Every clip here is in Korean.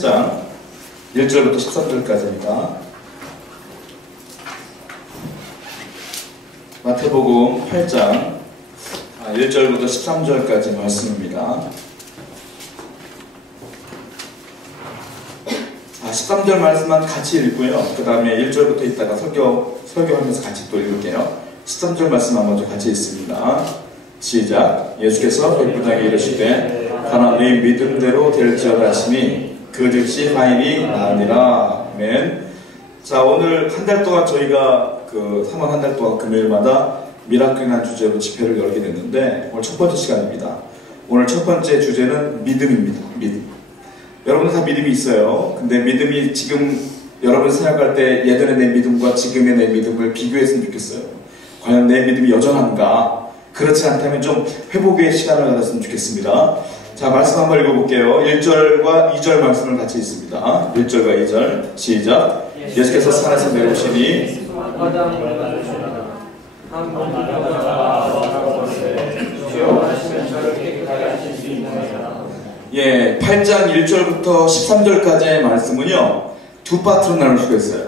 장 1절부터 13절까지입니다. 마태복음 8장 1절부터 13절까지 말씀입니다. 13절 말씀만 같이 읽고요. 그 다음에 1절부터 있다가 설교하면서 같이 또 읽을게요. 13절 말씀 한번 좀 같이 읽습니다. 시작. 예수께서 백부장에게 이르시되 가나 네 믿음대로 될지어다 하시니 그 즉시 하인이 나으니라. 아멘. 자, 오늘 한 달 동안 저희가 3월 한 달 동안 금요일마다 미라클이라는 주제로 집회를 열게 됐는데 오늘 첫 번째 시간입니다. 오늘 첫 번째 주제는 믿음입니다. 믿음. 여러분들 다 믿음이 있어요. 근데 믿음이 지금 여러분 생각할 때 예전의 내 믿음과 지금의 내 믿음을 비교했으면 좋겠어요. 과연 내 믿음이 여전한가? 그렇지 않다면 좀 회복의 시간을 가졌으면 좋겠습니다. 자, 말씀 한번 읽어볼게요. 1절과 2절 말씀을 같이 읽습니다. 1절과 2절 시작. 예수께서 산에서 내려오시니 예, 8장 1절부터 13절까지의 말씀은요 두 파트로 나눌 수가 있어요.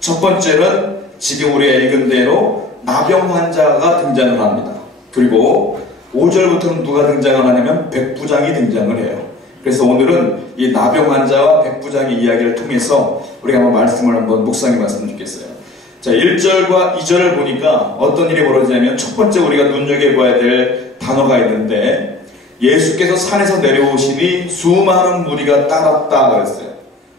첫 번째는 지금 우리가 읽은 대로 나병 환자가 등장을 합니다. 그리고 5절부터는 누가 등장을 하냐면 백부장이 등장을 해요. 그래서 오늘은 이 나병 환자와 백부장의 이야기를 통해서 우리가 한번 말씀을 한번 묵상해 봤으면 좋겠어요. 자, 1절과 2절을 보니까 어떤 일이 벌어지냐면 첫 번째 우리가 눈여겨봐야 될 단어가 있는데 예수께서 산에서 내려오시니 수많은 무리가 따랐다 그랬어요.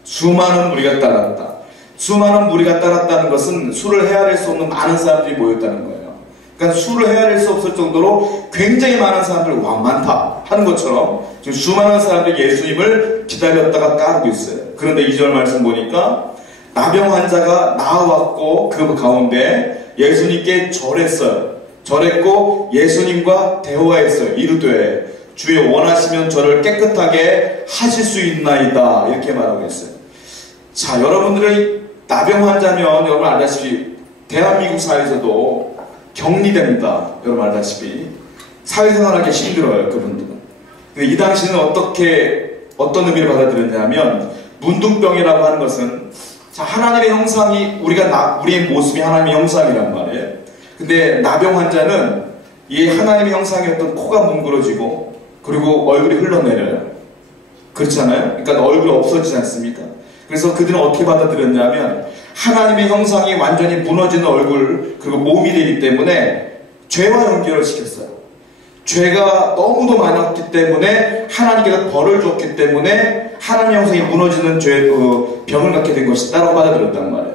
수많은 무리가 따랐다. 수많은 무리가 따랐다는 것은 수를 헤아릴 수 없는 많은 사람들이 모였다는 거예요. 그러니까 수를 헤아릴 수 없을 정도로 굉장히 많은 사람들이 많다 하는 것처럼 지금 수많은 사람들이 예수님을 기다렸다가 따르고 있어요. 그런데 2절 말씀 보니까 나병 환자가 나와왔고 그 가운데 예수님께 절했어요. 절했고 예수님과 대화했어요. 이르되 주여 원하시면 저를 깨끗하게 하실 수 있나이다 이렇게 말하고 있어요. 자, 여러분들의 나병 환자면 여러분 알다시피 대한민국 사회에서도 격리됩니다. 여러분 알다시피 사회생활하기 힘들어요. 그분들은. 근데 이 당시는 어떤 의미를 받아들였냐면 문둥병이라고 하는 것은 자, 하나님의 형상이 우리의 모습이 하나님의 형상이란 말이에요. 근데 나병 환자는 이 하나님의 형상이었던 코가 뭉그러지고 그리고 얼굴이 흘러내려요. 그렇잖아요? 그러니까 얼굴이 없어지지 않습니까? 그래서 그들은 어떻게 받아들였냐면 하나님의 형상이 완전히 무너지는 얼굴 그리고 몸이 되기 때문에 죄와 연결을 시켰어요. 죄가 너무도 많았기 때문에 하나님께서 벌을 줬기 때문에 하나님의 형상이 무너지는 병을 갖게 된 것이다라고 받아들였단 말이에요.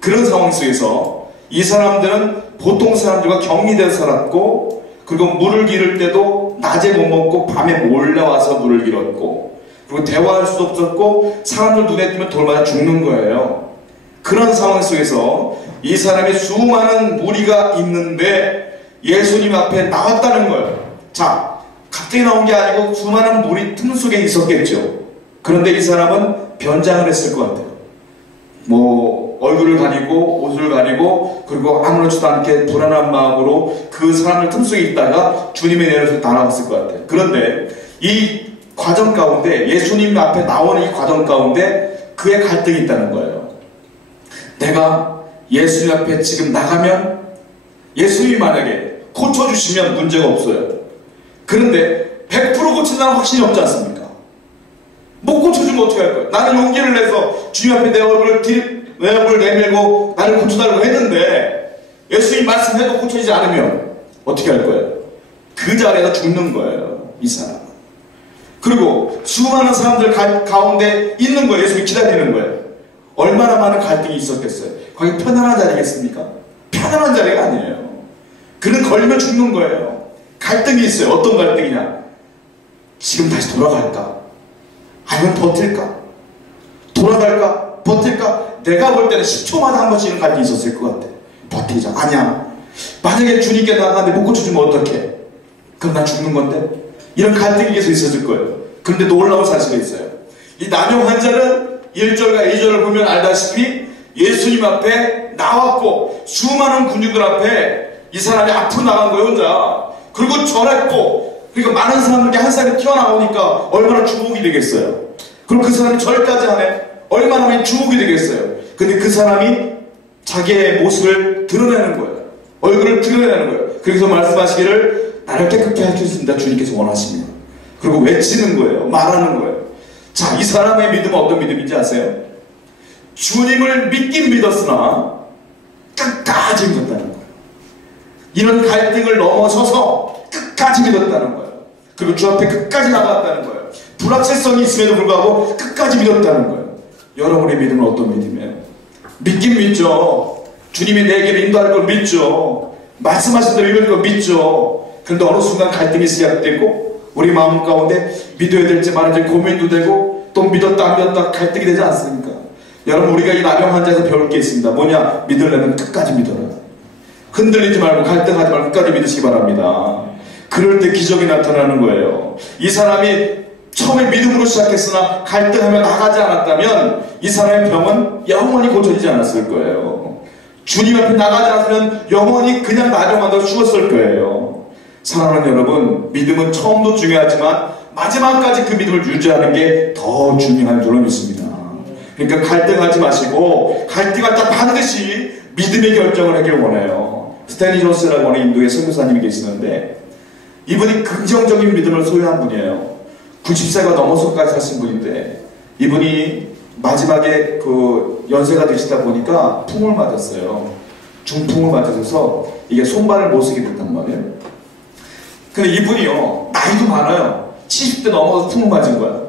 그런 상황 속에서 이 사람들은 보통 사람들과 격리돼서 살았고 그리고 물을 기를 때도 낮에 못 먹고 밤에 몰려와서 물을 길었고 그리고 대화할 수도 없었고 사람들 눈에 띄면 돌마다 죽는 거예요. 그런 상황 속에서 이 사람의 수많은 무리가 있는데 예수님 앞에 나왔다는 거예요. 자, 갑자기 나온 게 아니고 수많은 무리 틈 속에 있었겠죠. 그런데 이 사람은 변장을 했을 것 같아요. 얼굴을 가리고 옷을 가리고 그리고 아무렇지도 않게 불안한 마음으로 그 사람들 틈 속에 있다가 주님의 내려서 날아갔을 것 같아요. 그런데 이 과정 가운데 예수님 앞에 나오는 이 과정 가운데 그의 갈등이 있다는 거예요. 내가 예수님 앞에 지금 나가면 예수님이 만약에 고쳐주시면 문제가 없어요. 그런데 100% 고친다는 확신이 없지 않습니까? 못 고쳐주면 어떻게 할 거예요? 나는 용기를 내서 주님 앞에 내 얼굴을 내밀고 나를 고쳐달라고 했는데 예수님이 말씀해도 고쳐지지 않으면 어떻게 할 거예요? 그 자리에서 죽는 거예요. 이 사람. 그리고 수많은 사람들 가운데 있는 거예요. 예수님이 기다리는 거예요. 얼마나 많은 갈등이 있었겠어요. 거기 편안한 자리겠습니까? 편안한 자리가 아니에요. 그는 걸리면 죽는 거예요. 갈등이 있어요. 어떤 갈등이냐? 지금 다시 돌아갈까? 아니면 버틸까? 돌아갈까? 버틸까? 내가 볼 때는 10초마다 한 번씩 이런 갈등이 있었을 것 같아. 버티자. 아니야. 만약에 주님께 나가는데 못 고쳐주면 어떡해? 그럼 난 죽는 건데? 이런 갈등이 계속 있었을 거예요. 그런데 놀라운 사실이 있어요. 이 나병 환자는 1절과 2절을 보면 알다시피 예수님 앞에 나왔고 수많은 군주들 앞에 이 사람이 앞으로 나간 거예요. 혼자. 그리고 절했고 그러니까 많은 사람들께 한 사람이 튀어나오니까 얼마나 주목이 되겠어요. 그리고 그 사람이 절까지 하네. 얼마나 많이 주목이 되겠어요. 근데 그 사람이 자기의 모습을 드러내는 거예요. 얼굴을 드러내는 거예요. 그래서 말씀하시기를 나를 깨끗게 할 수 있습니다. 주님께서 원하시면. 그리고 외치는 거예요. 말하는 거예요. 자, 이 사람의 믿음은 어떤 믿음인지 아세요? 주님을 믿긴 믿었으나 끝까지 믿었다는 거예요. 이런 갈등을 넘어서서 끝까지 믿었다는 거예요. 그리고 주 앞에 끝까지 나갔다는 거예요. 불확실성이 있음에도 불구하고 끝까지 믿었다는 거예요. 여러분의 믿음은 어떤 믿음이에요? 믿긴 믿죠. 주님이 내게를 인도할 걸 믿죠. 말씀하신 대로 이루는 걸 믿죠. 그런데 어느 순간 갈등이 시작되고 우리 마음 가운데 믿어야 될지 말아야 될지 고민도 되고 또 믿었다 안 믿었다 갈등이 되지 않습니까? 여러분, 우리가 이 나병 환자에서 배울 게 있습니다. 뭐냐? 믿으려면 끝까지 믿어라. 흔들리지 말고 갈등하지 말고 끝까지 믿으시기 바랍니다. 그럴 때 기적이 나타나는 거예요. 이 사람이 처음에 믿음으로 시작했으나 갈등하며 나가지 않았다면 이 사람의 병은 영원히 고쳐지지 않았을 거예요. 주님 앞에 나가지 않았으면 영원히 그냥 나병만으로 죽었을 거예요. 사랑하는 여러분, 믿음은 처음도 중요하지만 마지막까지 그 믿음을 유지하는 게 더 중요한 줄로 믿습니다. 그러니까 갈등하지 마시고 갈등할 때 반드시 믿음의 결정을 하길 원해요. 스탠리 존스라고 하는 인도의 선교사님이 계시는데 이분이 긍정적인 믿음을 소유한 분이에요. 90세가 넘어서까지 사신 분인데 이분이 마지막에 그 연세가 되시다 보니까 풍을 맞았어요. 중풍을 맞아서 이게 손발을 못 쓰게 됐단 말이에요. 근데 이분이요, 나이도 많아요. 70대 넘어서 풍을 맞은 거야.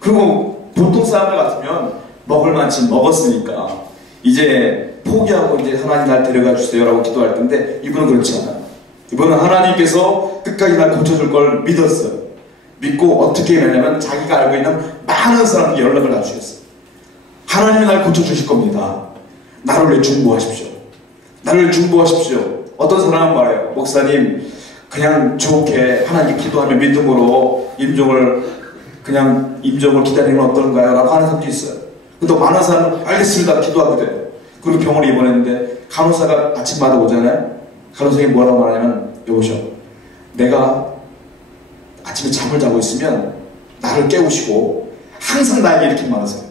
그리고 보통 사람들 같으면 먹을 만치 먹었으니까 이제 포기하고 이제 하나님 날 데려가 주세요 라고 기도할 텐데 이분은 그렇지 않아요. 이분은 하나님께서 끝까지 날 고쳐줄 걸 믿었어요. 믿고 어떻게 했냐면 자기가 알고 있는 많은 사람에게 연락을 다 주셨어요. 하나님이 날 고쳐주실 겁니다. 나를 위해 중보하십시오. 나를 중보하십시오. 어떤 사람은 말해요. 목사님, 그냥 좋게 하나님께 기도하며 믿음으로 임종을 기다리는 건 어떤가요? 라고 하는 사람도 있어요. 또 많은 사람은 알겠습니다. 기도하게 돼요. 그리고 병원에 입원했는데 간호사가 아침마다 오잖아요. 간호사가 뭐라고 말하냐면, 여보셔, 내가 아침에 잠을 자고 있으면 나를 깨우시고 항상 나에게 이렇게 말하세요.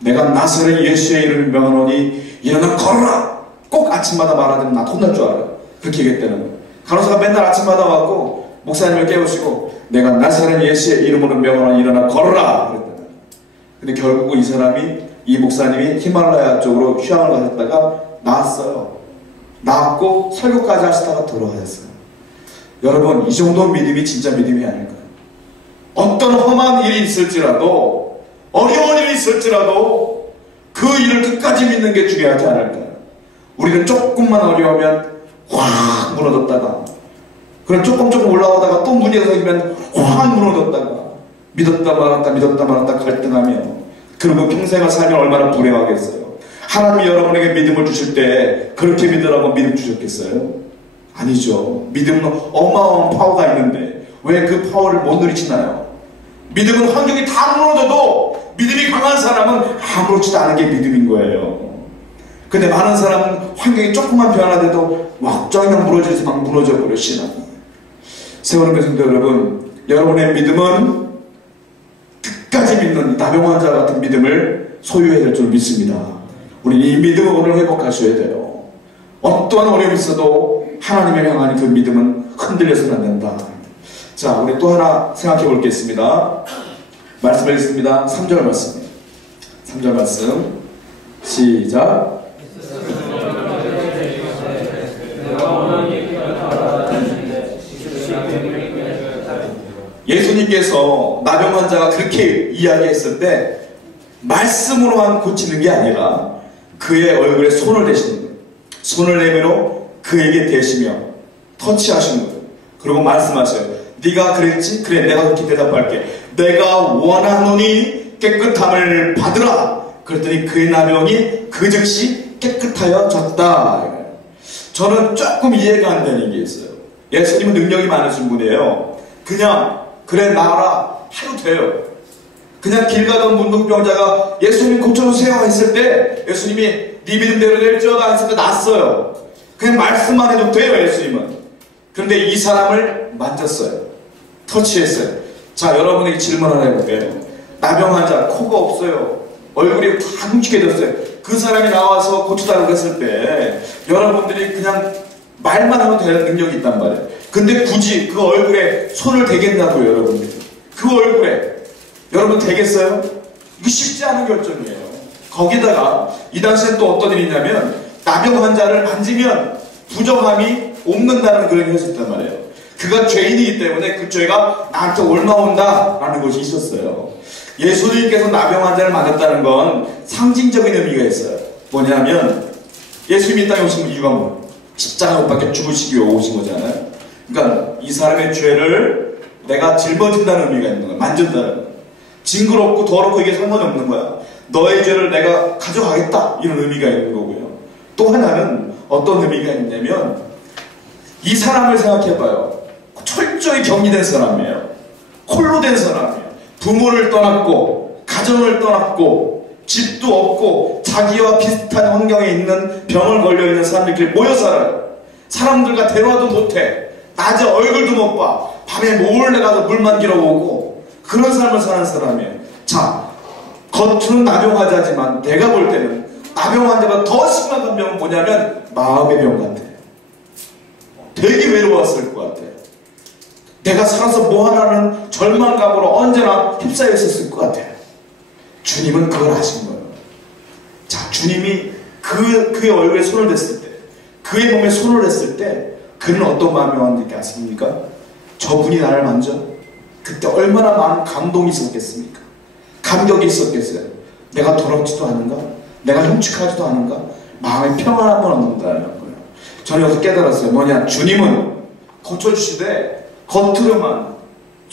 내가 나사렛 예수의 이름을 명하노니 일어나 걸어라. 꼭 아침마다 말하면 나 혼날 줄 알아요. 그렇게 얘기했다는 거예요. 간호사가 맨날 아침마다 왔고 목사님을 깨우시고 내가 나사렛 예수의 이름으로 명하노니 일어나 걸어라 그랬다는 거예요. 근데 결국 이 목사님이 히말라야 쪽으로 휴양을 가셨다가 나왔어요. 나왔고 설교까지 하시다가 돌아가셨어요. 여러분, 이 정도 믿음이 진짜 믿음이 아닐까요? 어떤 험한 일이 있을지라도, 어려운 일이 있을지라도 그 일을 끝까지 믿는 게 중요하지 않을까요? 우리는 조금만 어려우면 확 무너졌다가, 그럼 조금 올라오다가 또 문제가 생기면 확 무너졌다가 믿었다 말았다 갈등하며, 그리고 평생을 살면 얼마나 불행하겠어요. 하나님이 여러분에게 믿음을 주실 때 그렇게 믿으라고 믿음 주셨겠어요? 아니죠. 믿음은 어마어마한 파워가 있는데 왜 그 파워를 못 누리시나요? 믿음은 환경이 다 무너져도 믿음이 강한 사람은 아무렇지도 않은 게 믿음인 거예요. 근데 많은 사람은 환경이 조금만 변화돼도 완전히 무너져서 막 무너져 버리시나. 세월의 백성도 여러분, 여러분의 믿음은 끝까지 믿는 나병 환자 같은 믿음을 소유해야 될 줄 믿습니다. 우리 이 믿음을 오늘 회복하셔야 돼요. 어떠한 어려움이 있어도 하나님을 향한 그 믿음은 흔들려서는 안 된다. 자, 우리 또 하나 생각해 볼겠습니다. 말씀하겠습니다. 3절 말씀. 3절 말씀. 시작. 예수님께서 나병 환자가 그렇게 이야기했을 때 말씀으로만 고치는 게 아니라 그의 얼굴에 손을 대시는 거예요. 손을 내밀어 그에게 대시며 터치하시는 거예요. 그리고 말씀하셔요. 네가 그랬지? 그래, 내가 그렇게 대답할게. 내가 원하노니 깨끗함을 받으라. 그랬더니 그의 나병이 그 즉시 깨끗하여졌다. 저는 조금 이해가 안 되는 게 있어요. 예수님은 능력이 많으신 분이에요. 그냥 그래 나아라 해도 돼요. 그냥 길 가던 문둥병자가 예수님 고쳐주세요 했을 때 예수님이 네 믿음대로 될지어다 했을 때 낫어요. 그냥 말씀만 해도 돼요. 예수님은. 그런데 이 사람을 만졌어요. 터치했어요. 자, 여러분에게 질문 하나 해볼게요. 나병 환자, 코가 없어요. 얼굴이 다 뭉치게 됐어요. 그 사람이 나와서 고쳐달라고 했을 때 여러분들이 그냥 말만 하면 되는 능력이 있단 말이에요. 근데 굳이 그 얼굴에 손을 대겠냐고요, 여러분들. 그 얼굴에 여러분 되겠어요? 이거 쉽지 않은 결정이에요. 거기다가 이 당시에 또 어떤 일이 있냐면 나병 환자를 만지면 부정함이 옮는다는 그런 것이 있단 말이에요. 그가 죄인이기 때문에 그 죄가 나한테 올라온다라는 것이 있었어요. 예수님께서 나병 환자를 만졌다는 건 상징적인 의미가 있어요. 뭐냐면 예수님이 이 땅에 오신 이유가 뭐예요? 십자가 못 박혀 죽으시기 위해 오신 거잖아요. 그러니까 이 사람의 죄를 내가 짊어진다는 의미가 있는 거야. 만진다는 거야. 징그럽고 더럽고 이게 상관이 없는 거야. 너의 죄를 내가 가져가겠다, 이런 의미가 있는 거고요. 또 하나는 어떤 의미가 있냐면 이 사람을 생각해봐요. 철저히 격리된 사람이에요. 홀로 된 사람이에요. 부모를 떠났고 가정을 떠났고 집도 없고 자기와 비슷한 환경에 있는 병을 걸려있는 사람들끼리 모여 살아요. 사람들과 대화도 못해. 낮에 얼굴도 못 봐. 밤에 몰래 가서 물만 길어오고 그런 삶을 사는 사람이에요. 자, 겉으로는 나병 환자지만 내가 볼 때는 나병 환자보다 더 심각한 병은 뭐냐면 마음의 병 같아요. 되게 외로웠을 것 같아요. 내가 살아서 뭐하라는 절망감으로 언제나 휩싸여 있었을 것 같아요. 주님은 그걸 아신 거예요. 자, 주님이 그의 얼굴에 손을 댔을 때, 그의 몸에 손을 댔을 때 그는 어떤 마음이 왔는지 아십니까? 저분이 나를 만져? 그때 얼마나 많은 감동이 있었겠습니까? 감격이 있었겠어요. 내가 더럽지도 않은가? 내가 흉측하지도 않은가? 마음에 평안 한번 얻는다는 거예요. 저는 여기서 깨달았어요. 뭐냐? 주님은 고쳐주시되 겉으로만,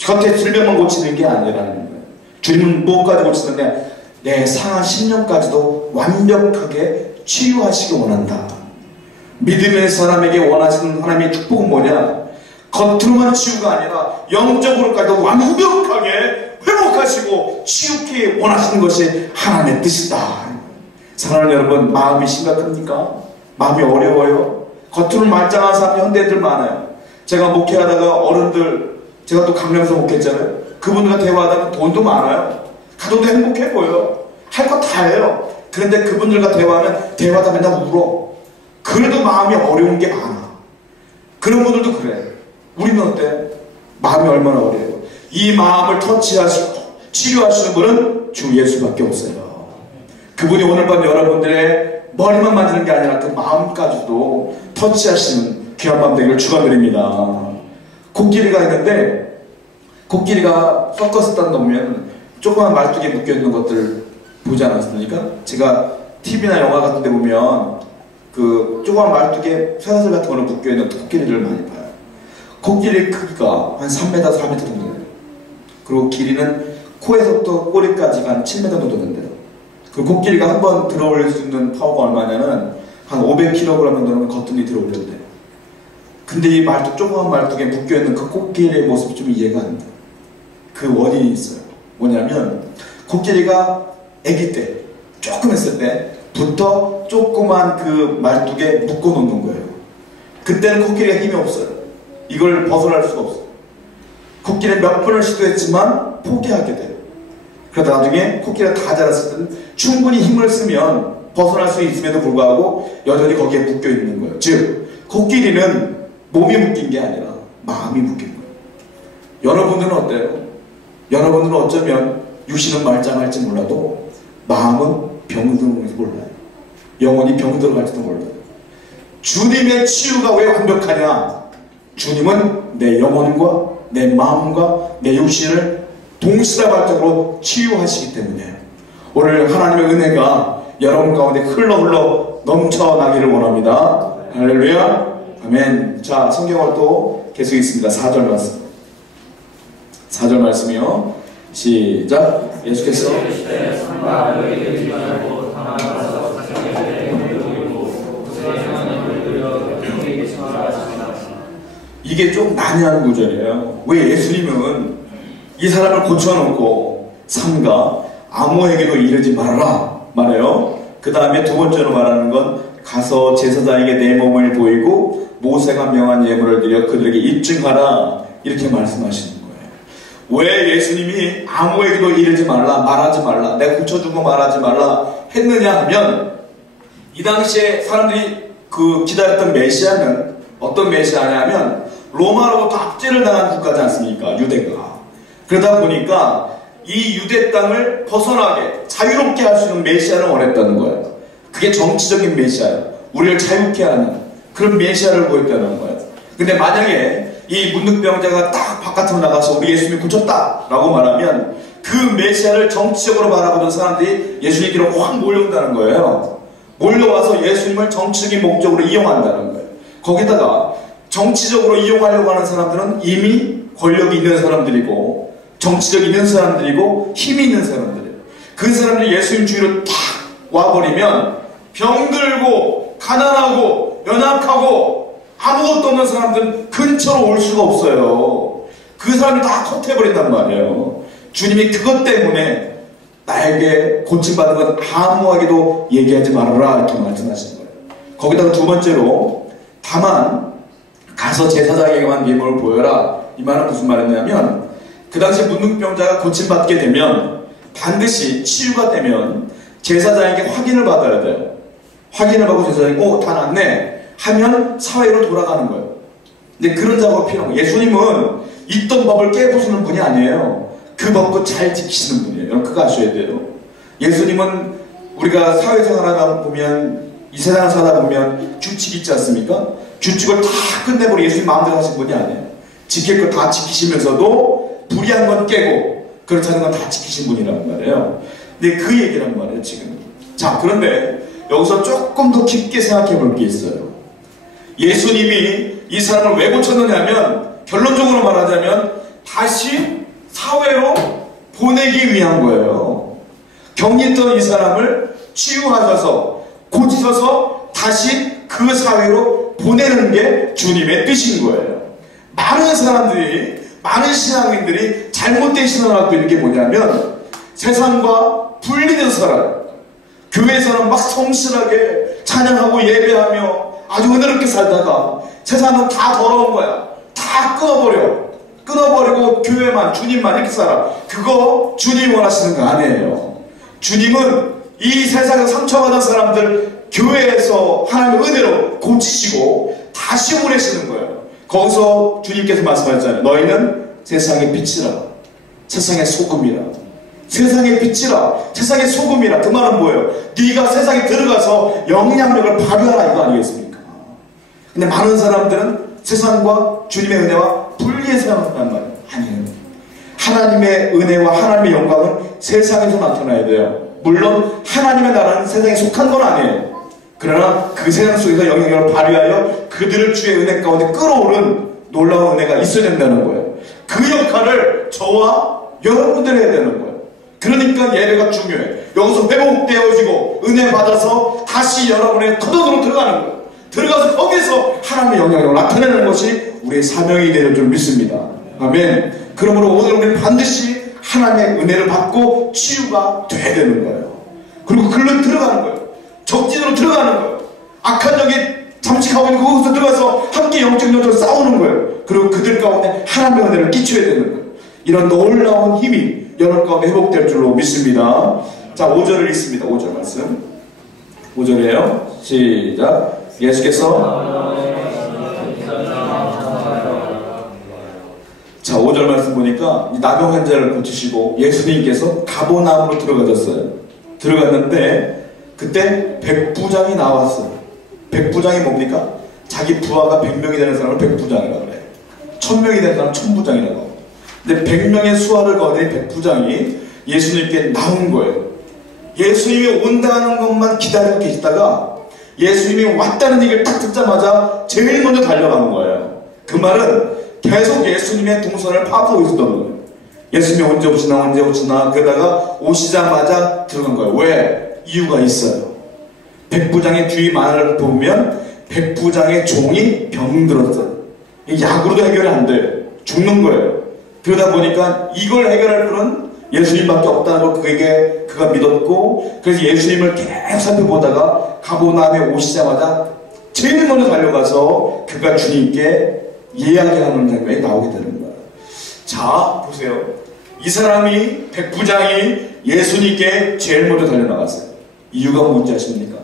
겉에 질병만 고치는 게 아니라는 거예요. 주님은 무엇까지 고치느냐? 내 상한 심령까지도 완벽하게 치유하시기 원한다. 믿음의 사람에게 원하시는 하나님의 축복은 뭐냐? 겉으로만 치유가 아니라 영적으로까지도 완벽하게 회복하시고 치유케 원하시는 것이 하나님의 뜻이다. 사랑하는 여러분, 마음이 심각합니까? 마음이 어려워요? 겉으로 말짱한 사람이 현대인들 많아요. 제가 목회하다가 어른들, 제가 또 강령에서 목회했잖아요. 그분들과 대화하다가 돈도 많아요. 가정도 행복해 보여요. 할 거 다 해요. 그런데 그분들과 대화하면 대화다 맨날 울어. 그래도 마음이 어려운 게 많아. 그런 분들도 그래. 우리는 어때? 마음이 얼마나 어려워요. 이 마음을 터치하시고 치료하시는 분은 주 예수밖에 없어요. 그분이 오늘 밤 여러분들의 머리만 만지는 게 아니라 그 마음까지도 터치하시는 귀한 밤 되기를 축원드립니다. 코끼리가 있는데 코끼리가 서커스 단 보면 조그만 말뚝에 묶여있는 것들 보지 않았습니까? 제가 TV나 영화 같은 데 보면 그 조그만 말뚝에 쇠사슬 같은 걸로 묶여있는 코끼리를 많이 봐요. 코끼리 크기가 한 3m, 4m 정도 돼요. 그리고 길이는 코에서부터 꼬리까지가 한 7m 정도 되는데요. 그 코끼리가 한 번 들어올릴 수 있는 파워가 얼마냐면 한 500kg 정도는 거뜬히 들어올린대요. 근데 이 말뚝, 조그만 말뚝에 묶여있는 그 코끼리의 모습이 좀 이해가 안 돼요. 그 원인이 있어요. 뭐냐면 코끼리가 아기 때, 조금 했을 때부터 조그만 그 말뚝에 묶어놓는 거예요. 그때는 코끼리가 힘이 없어요. 이걸 벗어날 수가 없어요. 코끼리는 몇 번을 시도했지만 포기하게 돼요. 그러다 나중에 코끼리가 다 자랐을 때는 충분히 힘을 쓰면 벗어날 수 있음에도 불구하고 여전히 거기에 묶여 있는 거예요. 즉, 코끼리는 몸이 묶인 게 아니라 마음이 묶인 거예요. 여러분들은 어때요? 여러분들은 어쩌면 육신은 말짱할지 몰라도 마음은 병들어갈지 몰라요. 영혼이 병들어갈지도 몰라요. 주님의 치유가 왜 완벽하냐? 주님은 내 영혼과 내 마음과 내 육신을 동시다발적으로 치유하시기 때문에 오늘 하나님의 은혜가 여러분 가운데 흘러 넘쳐나기를 원합니다. 할렐루야. 아멘. 자, 성경을 또 계속 있습니다. 4절 말씀. 4절 말씀이요. 시작. 예수께서 이게 좀 난해한 구절이에요. 왜 예수님은 이 사람을 고쳐놓고 삼가 아무에게도 이르지 말아라 말해요. 그 다음에 두 번째로 말하는 건 가서 제사장에게 내 몸을 보이고 모세가 명한 예물을 드려 그들에게 입증하라 이렇게 말씀하시는 거예요. 왜 예수님이 아무에게도 이르지 말라, 말하지 말라, 내가 고쳐주고 말하지 말라 했느냐 하면, 이 당시에 사람들이 기다렸던 메시아는 어떤 메시아냐면 로마로부터 압제를 당한 국가지 않습니까? 유대가. 그러다 보니까 이 유대 땅을 벗어나게 자유롭게 할 수 있는 메시아를 원했다는 거예요. 그게 정치적인 메시아예요. 우리를 자유케 하는 그런 메시아를 보였다는 거예요. 근데 만약에 이 문둥병자가 딱 바깥으로 나가서 우리 예수님이 고쳤다 라고 말하면, 그 메시아를 정치적으로 바라보던 사람들이 예수님께로 확 몰려온다는 거예요. 몰려와서 예수님을 정치적인 목적으로 이용한다는 거예요. 거기다가 정치적으로 이용하려고 하는 사람들은 이미 권력이 있는 사람들이고 정치적이 있는 사람들이고 힘이 있는 사람들이에요. 그 사람들이 예수님 주위로 탁 와버리면 병들고 가난하고 연약하고 아무것도 없는 사람들은 근처로 올 수가 없어요. 그 사람이 다 컷해버린단 말이에요. 주님이 그것 때문에 나에게 고침받은 건 아무에게도 얘기하지 말아라 이렇게 말씀하시는 거예요. 거기다가 두 번째로, 다만 가서 제사장에게만 예물을 보여라. 이 말은 무슨 말이냐면, 그 당시 문둥병자가 고침받게 되면 반드시 치유가 되면 제사장에게 확인을 받아야 돼요. 확인을 받고 제사장이 다 낫네 하면 사회로 돌아가는 거예요. 근데 그런 작업이 필요한 거예요. 예수님은 있던 법을 깨부수는 분이 아니에요. 그 법도 잘 지키시는 분이에요. 여러분 그거 아셔야 돼요. 예수님은 우리가 사회생활하다 보면, 이 세상을 살다 보면 규칙이 있지 않습니까? 규칙을 다 끝내버리고 예수님 마음대로 하신 분이 아니에요. 지킬 거 다 지키시면서도 불의한 건 깨고 그렇지 않은 건 다 지키신 분이란 말이에요. 근데 그 얘기란 말이에요 지금. 자, 그런데 여기서 조금 더 깊게 생각해 볼 게 있어요. 예수님이 이 사람을 왜 고쳤느냐 하면, 결론적으로 말하자면 다시 사회로 보내기 위한 거예요. 격리 있던 이 사람을 치유하셔서 고치셔서 다시 그 사회로 보내는 게 주님의 뜻인 거예요. 많은 사람들이, 많은 신앙인들이 잘못된 신앙을 갖고 있는 게 뭐냐면, 세상과 분리돼서 살아요. 교회에서는 막 성실하게 찬양하고 예배하며 아주 은혜롭게 살다가 세상은 다 더러운 거야. 다 끊어버리고 교회만, 주님만 이렇게 살아. 그거 주님 원하시는 거 아니에요. 주님은 이 세상에 상처받은 사람들 교회에서 하나님의 은혜로 고치시고 다시 보내시는 거예요. 거기서 주님께서 말씀하셨잖아요. 너희는 세상의 빛이라, 세상의 소금이라. 세상의 빛이라, 세상의 소금이라. 그 말은 뭐예요? 네가 세상에 들어가서 영향력을 발휘하라 이거 아니겠습니까? 근데 많은 사람들은 세상과 주님의 은혜와 분리해서 생각한단 말이에요. 아니에요. 하나님의 은혜와 하나님의 영광은 세상에서 나타나야 돼요. 물론 하나님의 나라는 세상에 속한 건 아니에요. 그러나 그 세상 속에서 영향력을 발휘하여 그들을 주의 은혜 가운데 끌어오는 놀라운 은혜가 있어야 된다는 거예요. 그 역할을 저와 여러분들이 해야 되는 거예요. 그러니까 예배가 중요해. 여기서 회복되어지고 은혜 받아서 다시 여러분의 터전으로 들어가는 거예요. 들어가서 거기서 하나님의 영향력을 나타내는 것이 우리의 사명이 되는 줄 믿습니다. 아멘. 그러므로 오늘 우리는 반드시 하나님의 은혜를 받고 치유가 돼야 되는 거예요. 그리고 글로 들어가는 거예요. 적진으로 들어가는 거예요. 악한 영이 잠식하고 있는 그곳에 들어가서 함께 영적 연적으로 싸우는 거예요. 그리고 그들 가운데 하나님의 은혜를 끼쳐야 되는 거예요. 이런 놀라운 힘이 여러분 가운데 회복될 줄로 믿습니다. 자, 5절을 읽습니다. 5절 말씀. 5절이에요. 시작. 예수께서 자, 5절 말씀 보니까 나병 환자를 고치시고 예수님께서 가버나움으로 들어가셨어요. 들어갔는데 그때 백부장이 나왔어요. 백부장이 뭡니까? 자기 부하가 100명이 되는 사람을 백부장이라고 그래요. 1000명이 되는 사람을 천부장이라고 해요. 근데 100명의 수하를 거둔 백부장이 예수님께 나온 거예요. 예수님이 온다는 것만 기다리고 계시다가 예수님이 왔다는 얘기를 딱 듣자마자 제일 먼저 달려가는 거예요. 그 말은 계속 예수님의 동선을 파악하고 있었던 거예요. 예수님이 언제 오시나 그러다가 오시자마자 들어간 거예요. 왜? 이유가 있어요. 백부장의 뒤 말을 보면 백부장의 종이 병들었어요. 약으로도 해결이 안 돼요. 죽는 거예요. 그러다 보니까 이걸 해결할 분은 예수님밖에 없다는 걸 그가 믿었고, 그래서 예수님을 계속 살펴보다가 가버나움에 오시자마자 제일 먼저 달려가서 그가 주님께 이야기하는 장면이 나오게 되는 거예요. 자, 보세요. 이 사람이 백부장이 예수님께 제일 먼저 달려나갔어요. 이유가 뭔지 아십니까?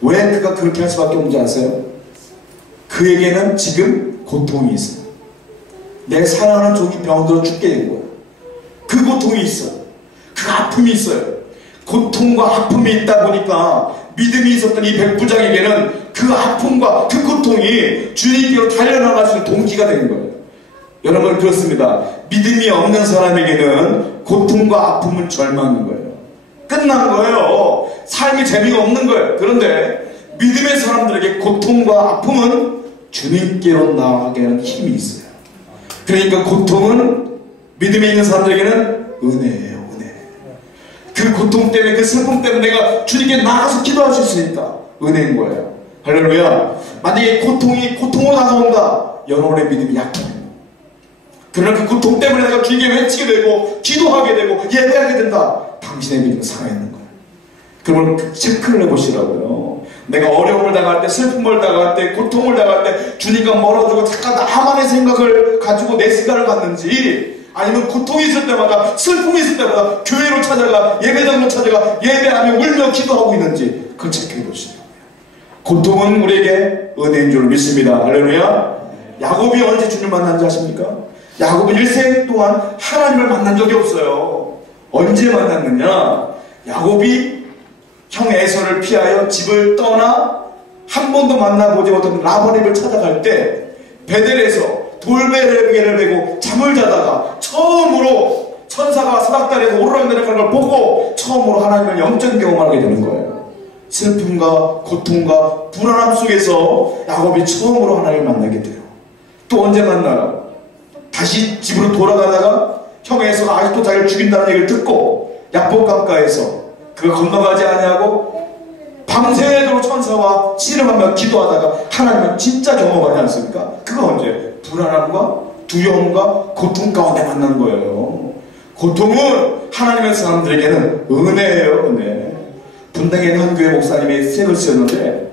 왜 그가 그렇게 할 수밖에 없는지 아세요? 그에게는 지금 고통이 있어요. 내 사랑하는 종이 병들어 죽게 된 거예요. 그 고통이 있어요. 그 아픔이 있어요. 고통과 아픔이 있다 보니까 믿음이 있었던 이 백부장에게는 그 아픔과 그 고통이 주님께로 달려나갈 수 있는 동기가 되는 거예요. 여러분, 그렇습니다. 믿음이 없는 사람에게는 고통과 아픔은 절망인 거예요. 끝난 거예요. 삶이 재미가 없는 거예요. 그런데 믿음의 사람들에게 고통과 아픔은 주님께로 나아가게 하는 힘이 있어요. 그러니까 고통은 믿음이 있는 사람들에게는 은혜예요. 은혜. 그 고통 때문에, 그 슬픔 때문에 내가 주님께 나가서 기도할 수 있으니까 은혜인 거예요. 할렐루야. 만약에 고통이 고통으로 다가온다, 여러분의 믿음이 약해요. 그러나 그 고통 때문에 내가 주님께 외치게 되고 기도하게 되고 예배하게 된다, 당신의 믿음은 살아있는 거예요. 그러면 체크를 해보시라고요. 내가 어려움을 당할 때, 슬픔을 당할 때, 고통을 당할 때 주님과 멀어지고 잠깐 나만의 생각을 가지고 내 시간을 갖는지, 아니면 고통이 있을 때마다, 슬픔이 있을 때마다 교회로 찾아가, 예배당으로 찾아가 예배하며 울며 기도하고 있는지 그걸 체크해 보시라고요. 고통은 우리에게 은혜인 줄 믿습니다. 할렐루야. 야곱이 언제 주님 만난지 아십니까? 야곱은 일생 동안 하나님을 만난 적이 없어요. 언제 만났느냐? 야곱이 형 에서를 피하여 집을 떠나 한 번도 만나보지 못한 라반을 찾아갈 때 베델에서 돌베개를 메고 잠을 자다가 처음으로 천사가 사닥다리에서 오르락내리락하는 걸 보고 처음으로 하나님을 영적 경험하게 되는 거예요. 슬픔과 고통과 불안함 속에서 야곱이 처음으로 하나님을 만나게 돼요. 또 언제 만나요? 다시 집으로 돌아가다가 형 에서가 아직도 자기를 죽인다는 얘기를 듣고 야복 강가에서 그가 건너가지 아니하고 밤새도록 천사와 씨름하며 기도하다가 하나님을 진짜 경험하지 않습니까? 그거 언제? 불안함과 두려움과 고통 가운데 만난 거예요. 고통은 하나님의 사람들에게는 은혜예요. 은혜. 분당에 있는 한 교회 목사님이 책을 쓰셨는데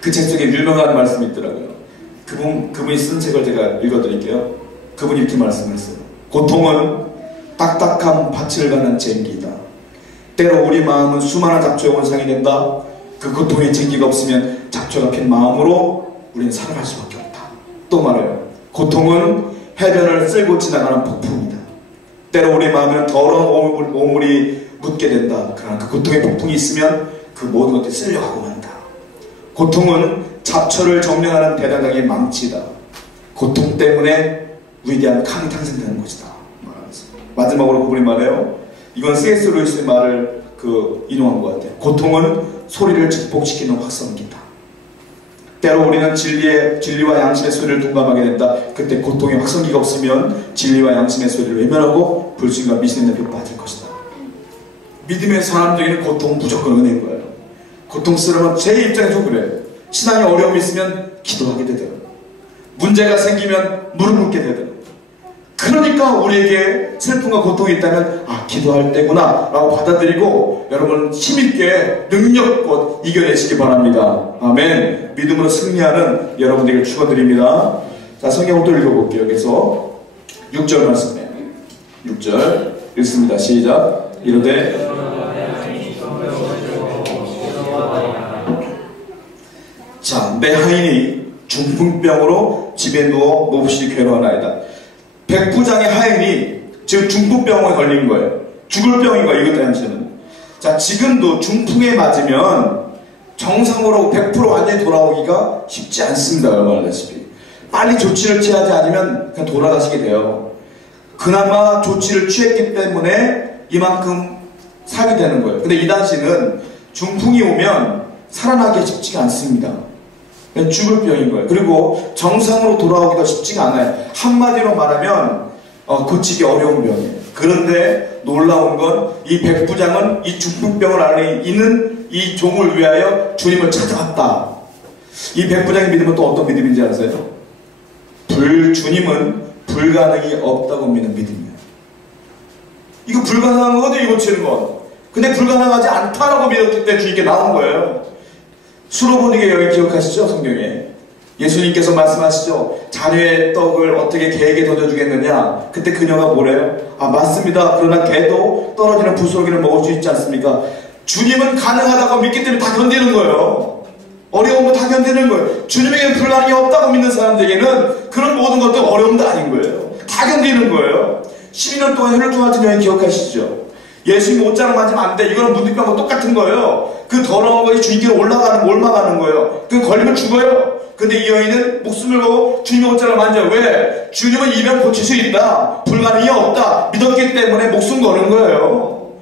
그 책 속에 유명한 말씀이 있더라고요. 그분이 쓴 책을 제가 읽어드릴게요. 그분이 이렇게 말씀했어요. 고통은 딱딱한 밭을 가는 쟁기이다. 때로 우리 마음은 수많은 잡초의 원상이 된다. 그 고통의 쟁기가 없으면 잡초가 핀 마음으로 우리는 살아갈 수밖에 없다. 또 말해요. 고통은 해변을 쓸고 지나가는 폭풍이다. 때로 우리 마음에는 더러운 오물이 묻게 된다. 그러나 그 고통의 폭풍이 있으면 그 모든 것들이 쓸려가고 만다. 고통은 잡초를 점령하는 대단하게 망치다. 고통 때문에 위대한 칼이 탄생되는 것이다. 마지막으로 그분이 말해요. 이건 C.S. 루이스의 말을 인용한 것 같아요. 고통은 소리를 증폭시키는 확성기다. 때로 우리는 진리와 양심의 소리를 동감하게 된다. 그때 고통의 확성기가 없으면 진리와 양심의 소리를 외면하고 불신과 미신의 늪에 빠질 것이다. 믿음의 사람들에게는 고통은 무조건 은혜인 거예요. 고통스러운 제 입장에서 그래요. 신앙에 어려움이 있으면 기도하게 되더라고요. 문제가 생기면 무릎 꿇게 되더라고요. 그러니까 우리에게 슬픔과 고통이 있다면 기도할 때구나 라고 받아들이고 여러분 힘있게 능력껏 이겨내시기 바랍니다. 아멘. 믿음으로 승리하는 여러분들에게 축원드립니다. 자, 성경을 또 읽어볼게요. 그래서 6절 말씀이에요. 6절 읽습니다. 시작. 이르되 자, 내 하인이 중풍병으로 집에 누워 몹시 괴로워하나이다. 백부장의 하인이 지금 중풍병에 걸린 거예요. 죽을 병인 거예요. 이것 당시에는. 자, 지금도 중풍에 맞으면 정상으로 100% 완전히 돌아오기가 쉽지 않습니다. 여러분 알다시피. 빨리 조치를 취하지 않으면 그냥 돌아가시게 돼요. 그나마 조치를 취했기 때문에 이만큼 살게 되는 거예요. 근데 이 당시는 중풍이 오면 살아나기 쉽지가 않습니다. 죽을 병인 거예요. 그리고 정상으로 돌아오기가 쉽지가 않아요. 한마디로 말하면 고치기 어려운 병이에요. 그런데 놀라운 건 이 백부장은 이 중풍병을 안에 있는 이 종을 위하여 주님을 찾아왔다. 이 백부장의 믿음은 또 어떤 믿음인지 아세요? 주님은 불가능이 없다고 믿는 믿음이에요. 이거 불가능한 거거든요. 고치는 건. 근데 불가능하지 않다라고 믿었기 때문에 주님께 나온 거예요. 수로보니게 여기 기억하시죠? 성경에 예수님께서 말씀하시죠. 자녀의 떡을 어떻게 개에게 던져주겠느냐. 그때 그녀가 뭐래요? 아, 맞습니다. 그러나 개도 떨어지는 부스러기를 먹을 수 있지 않습니까? 주님은 가능하다고 믿기 때문에 다 견디는 거예요. 어려운 거 다 견디는 거예요. 주님에게 불가능이 없다고 믿는 사람들에게는 그런 모든 것도 어려움도 아닌 거예요. 다 견디는 거예요. 12년 동안 혈을 통하신 여인 기억하시죠? 예수님 옷자락 맞으면 안 돼. 이거는 문득병과 똑같은 거예요. 그 더러운 것이 주님께로 올라가는 거예요. 그 걸리면 죽어요. 근데 이 여인은 목숨을 걸고 주님의 옷자락을 만져요. 왜? 주님은 이 병 고칠 수 있다. 불가능이 없다. 믿었기 때문에 목숨 거는 거예요.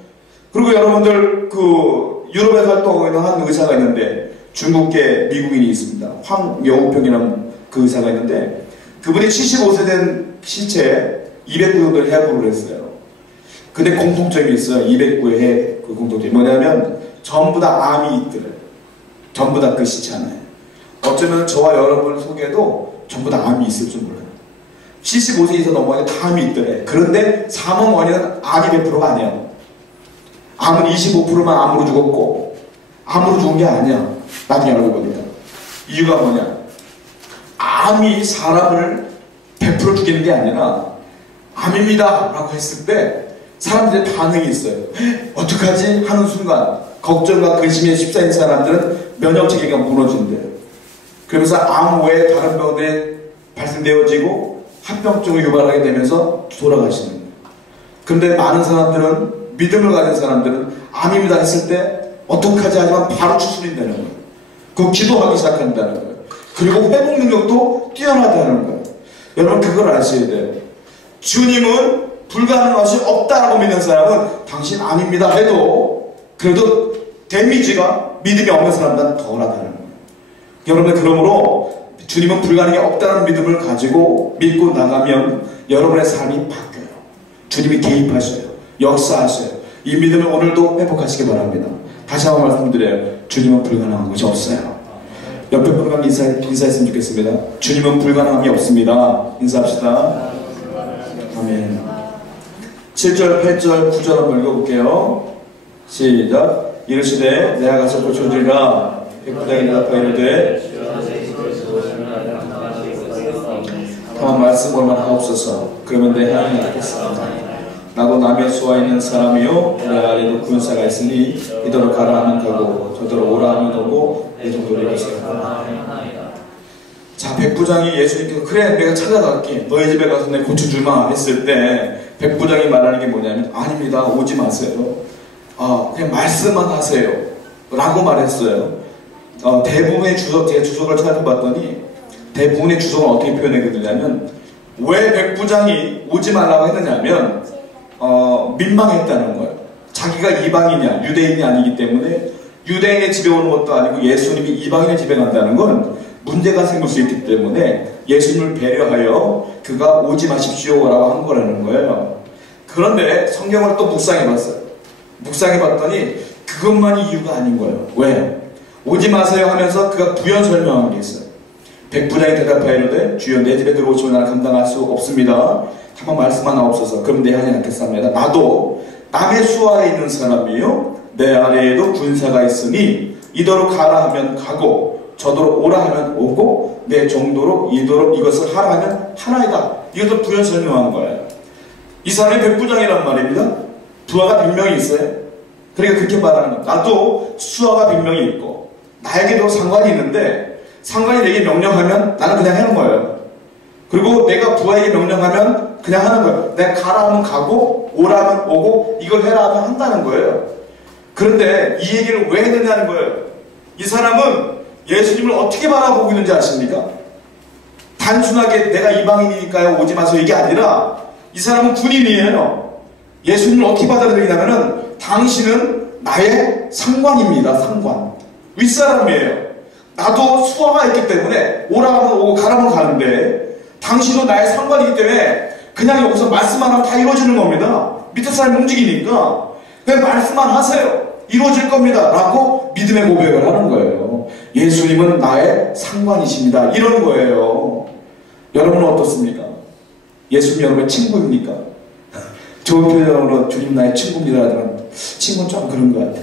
그리고 여러분들 그 유럽에 활동하고 있는 한 의사가 있는데 중국계 미국인이 있습니다. 황영우평이라는 그 의사가 있는데 그분이 75세 된 시체에 209를 해부를 했어요. 근데 공통점이 있어요. 209의 그 공통점이 뭐냐면 전부 다 암이 있더래요. 전부 다 그 시체 안에. 어쩌면 저와 여러분 속에도 전부 다 암이 있을 줄 몰라요. 75세 이상 넘어가면 다 암이 있더래. 그런데 사망 원인은 암이 100%가 아니에요. 암은 25%만 암으로 죽었고 암으로 죽은 게 아니야. 나중에 알고 보니까. 이유가 뭐냐? 암이 사람을 100% 죽이는 게 아니라 암입니다 라고 했을 때 사람들의 반응이 있어요. 어떡하지? 하는 순간 걱정과 근심에 휩싸인 사람들은 면역체계가 무너진대요. 그러면서 암 외에 다른 병들이 발생되어지고 합병증을 유발하게 되면서 돌아가시는 거예요. 그런데 많은 사람들은 믿음을 가진 사람들은 암입니다 했을 때 어떡하지 하지만 바로 추스린다는 거예요. 그 기도하기 시작한다는 거예요. 그리고 회복 능력도 뛰어나다는 거예요. 여러분 그걸 아셔야 돼요. 주님은 불가능한 것이 없다라고 믿는 사람은 당신 암입니다 해도 그래도 데미지가 믿음이 없는 사람보다 덜하다는 거예요. 여러분 그러므로 주님은 불가능이 없다는 믿음을 가지고 믿고 나가면 여러분의 삶이 바뀌어요. 주님이 개입하셔요. 역사하셔요. 이 믿음을 오늘도 회복하시기 바랍니다. 다시 한번 말씀드려요. 주님은 불가능한 것이 없어요. 옆에 분과 인사했으면 좋겠습니다. 주님은 불가능함이 없습니다. 인사합시다. 아멘. 7절, 8절, 9절 한번 읽어볼게요. 시작. 이르시되 내가 가서 고쳐주리라. 백부장이 대답하여 이르되 다만 말씀으로만 하옵소서. 그러면 내 향이 낫겠습니다. 나도 남의 수와 있는 사람이요 내 아래도 군사가 있으니 이더러 가라 하면 가고 저더러 오라 하면 오고 내 정도로 이르시라. 자, 백부장이 예수님께서 그래 내가 찾아갈게 너희 집에 가서 내 고쳐주마 했을 때 백부장이 말하는 게 뭐냐면 아닙니다 오지 마세요. 그냥 말씀만 하세요 라고 말했어요. 대부분의 제 주석을 찾아봤더니 대부분의 주석은 어떻게 표현했느냐면 왜 백부장이 오지 말라고 했느냐면 민망했다는 거예요. 자기가 이방인이야 유대인이 아니기 때문에 유대인의 집에 오는 것도 아니고 예수님이 이방인의 집에 간다는 건 문제가 생길 수 있기 때문에 예수님을 배려하여 그가 오지 마십시오 라고 한 거라는 거예요. 그런데 성경을 또 묵상해봤어요. 묵상해봤더니 그것만이 이유가 아닌 거예요. 왜? 오지 마세요 하면서 그가 부연 설명한 게 있어요. 백부장이 대답하여 이르되 주여 내 집에 들어오시면 나는 감당할 수 없습니다. 한번 말씀만 하옵소서. 그럼 내 향이 낫겠습니다. 나도 남의 수하에 있는 사람이요 내 아래에도 군사가 있으니 이더러 가라 하면 가고 저더러 오라 하면 오고 내 정도로 이것을 하라 하면 하나이다. 이것을 부연 설명한 거예요. 이 사람이 백부장이란 말입니다. 부하가 100명이 있어요. 그러니까 그렇게 말하는 거예요. 나도 수하가 100명이 있고 나에게도 상관이 있는데 상관이 내게 명령하면 나는 그냥 하는 거예요. 그리고 내가 부하에게 명령하면 그냥 하는 거예요. 내가 가라 하면 가고 오라 하면 오고 이걸 해라 하면 한다는 거예요. 그런데 이 얘기를 왜 했느냐는 거예요. 이 사람은 예수님을 어떻게 바라보고 있는지 아십니까? 단순하게 내가 이방인이니까요 오지 마세요 이게 아니라 이 사람은 군인이에요. 예수님을 어떻게 받아들이냐면은 당신은 나의 상관입니다. 상관. 윗사람이에요. 나도 수하가 있기 때문에 오라 하면 오고 가라 하면 가는데 당신은 나의 상관이기 때문에 그냥 여기서 말씀만 하면 다 이루어지는 겁니다. 밑에 사람이 움직이니까 그냥 말씀만 하세요. 이루어질 겁니다. 라고 믿음의 고백을 하는 거예요. 예수님은 나의 상관이십니다. 이런 거예요. 여러분은 어떻습니까? 예수님 여러분의 친구입니까? 좋은 표현으로 주님 나의 친구입니다 하지만 친구는 좀 그런 것 같아.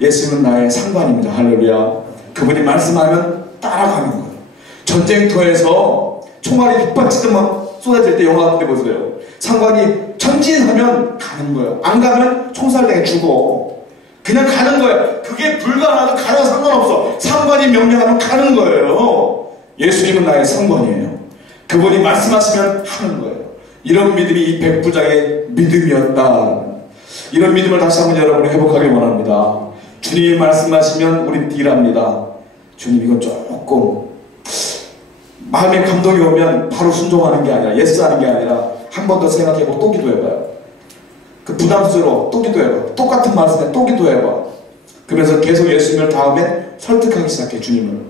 예수님은 나의 상관입니다. 할렐루야. 그분이 말씀하면 따라가는 거예요. 전쟁터에서 총알이 빗박치듯 막 쏟아질 때 영화 같은 데 보세요. 상관이 전진하면 가는 거예요. 안 가면 총살당해 죽어. 그냥 가는 거예요. 그게 불가능하도 가도 상관없어. 상관이 명령하면 가는 거예요. 예수님은 나의 상관이에요. 그분이 말씀하시면 하는 거예요. 이런 믿음이 이 백부장의 믿음이었다. 이런 믿음을 다시 한번 여러분이 회복하길 원합니다. 주님이 말씀하시면 우린 딜합니다. 주님 이건 조금 마음에 감동이 오면 바로 순종하는 게 아니라 예스하는 게 아니라 한 번 더 생각해보고 또 기도해봐요. 그 부담스러워 또 기도해봐. 똑같은 말씀에 또 기도해봐. 그러면서 계속 예수님을 다음에 설득하기 시작해. 주님을.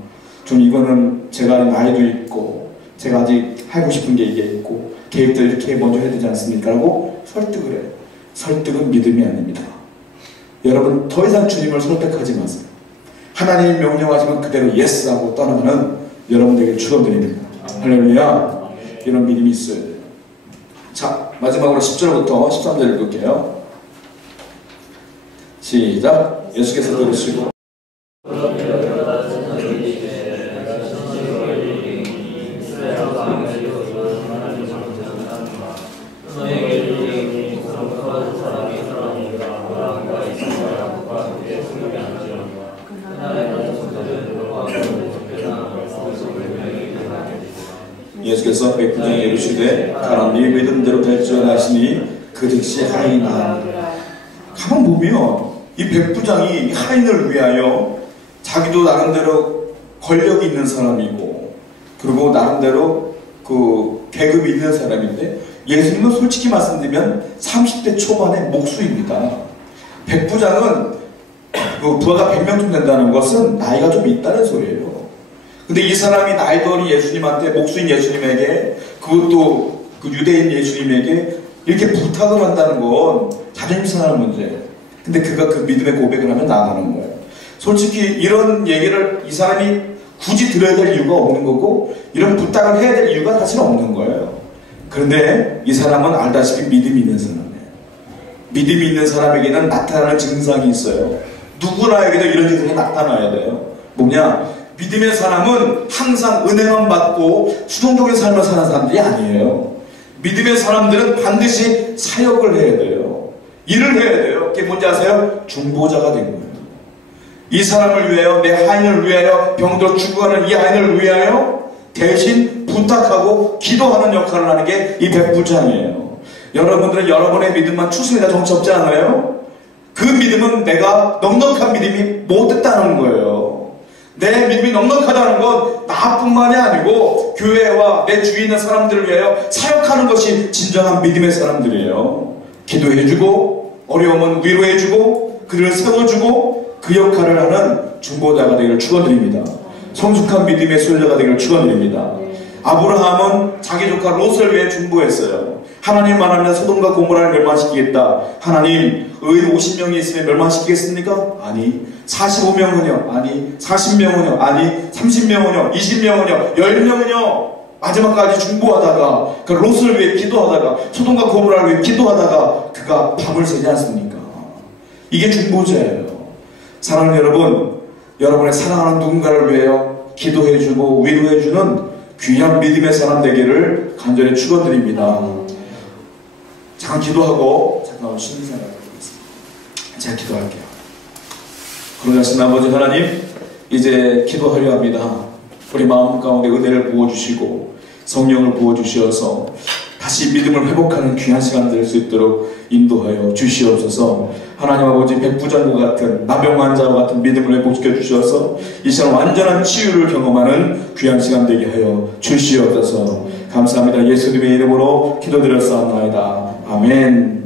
주님 이거는 제가 나이도 있고 제가 아직 하고 싶은 게 이게 있고 계획도 이렇게 먼저 해야 되지 않습니까? 라고 설득을 해요. 설득은 믿음이 아닙니다. 여러분 더 이상 주님을 설득하지 마세요. 하나님이 명령하시면 그대로 예스하고 떠나면 여러분들에게 축원드립니다. 할렐루야. 이런 믿음이 있어야 돼요. 자, 마지막으로 10절부터 13절 읽을게요. 시작. 예수께서 들으시고 예수께서 백부장에게 이르시되 가라 네 믿음대로 될지어다 하시니 그 즉시 하인이 나으니라. 가만 보면 이 백부장이 하인을 위하여 자기도 나름대로 권력이 있는 사람이고 그리고 나름대로 그 계급이 있는 사람인데 예수님은 솔직히 말씀드리면 30대 초반의 목수입니다. 백부장은 그 부하가 100명쯤 된다는 것은 나이가 좀 있다는 소리예요. 근데 이 사람이 나이도 어린 예수님한테 목수인 예수님에게 그것도 그 유대인 예수님에게 이렇게 부탁을 한다는 건 자존심 상하는 문제예요. 근데 그가 그 믿음의 고백을 하면 나가는 거예요. 솔직히 이런 얘기를 이 사람이 굳이 들어야 될 이유가 없는 거고 이런 부탁을 해야 될 이유가 사실 없는 거예요. 그런데 이 사람은 알다시피 믿음이 있는 사람이에요. 믿음이 있는 사람에게는 나타나는 증상이 있어요. 누구나에게도 이런 증상이 나타나야 돼요. 뭐냐? 믿음의 사람은 항상 은혜만 받고 수동적인 삶을 사는 사람들이 아니에요. 믿음의 사람들은 반드시 사역을 해야 돼요. 일을 해야 돼요. 그게 뭔지 아세요? 중보자가 된 거예요. 이 사람을 위하여 내 하인을 위하여 병들어 죽어가는 이 하인을 위하여 대신 부탁하고 기도하는 역할을 하는 게 이 백부장이에요. 여러분들은 여러분의 믿음만 추스리다 정치 없지 않아요? 그 믿음은 내가 넉넉한 믿음이 못됐다는 거예요. 내 믿음이 넉넉하다는 건 나뿐만이 아니고 교회와 내 주위에 있는 사람들을 위하여 사역하는 것이 진정한 믿음의 사람들이에요. 기도해주고 어려우면 위로해주고 그를 세워주고 그 역할을 하는 중보자가 되기를 축원드립니다. 성숙한 믿음의 소유자가 되기를 축원드립니다. 아브라함은 자기 조카 롯을 위해 중보했어요. 하나님 말하면 소돔과 고모라를 멸망시키겠다. 하나님 의 50명이 있으면 멸망시키겠습니까? 아니. 45명은요? 아니. 40명은요? 아니. 30명은요? 20명은요? 10명은요? 마지막까지 중보하다가 그 롯을 위해 기도하다가 소돔과 고모라를 위해 기도하다가 그가 밤을 새지 않습니까? 이게 중보자예요. 사랑하는 여러분, 여러분의 사랑하는 누군가를 위하여 기도해주고 위로해주는 귀한 믿음의 사람 되기를 간절히 축원드립니다. 잠깐 기도하고 잠깐 쉬는 생각을 해보겠습니다. 제가 기도할게요. 그러신 아버지 하나님, 이제 기도하려 합니다. 우리 마음 가운데 은혜를 부어주시고 성령을 부어주시어서 다시 믿음을 회복하는 귀한 시간 될 수 있도록 인도하여 주시옵소서. 하나님 아버지 백부장과 같은 나병 환자와 같은 믿음을 회복시켜 주셔서 이 시간 완전한 치유를 경험하는 귀한 시간 되게 하여 주시옵소서. 감사합니다. 예수님의 이름으로 기도드렸사옵나이다. 아멘.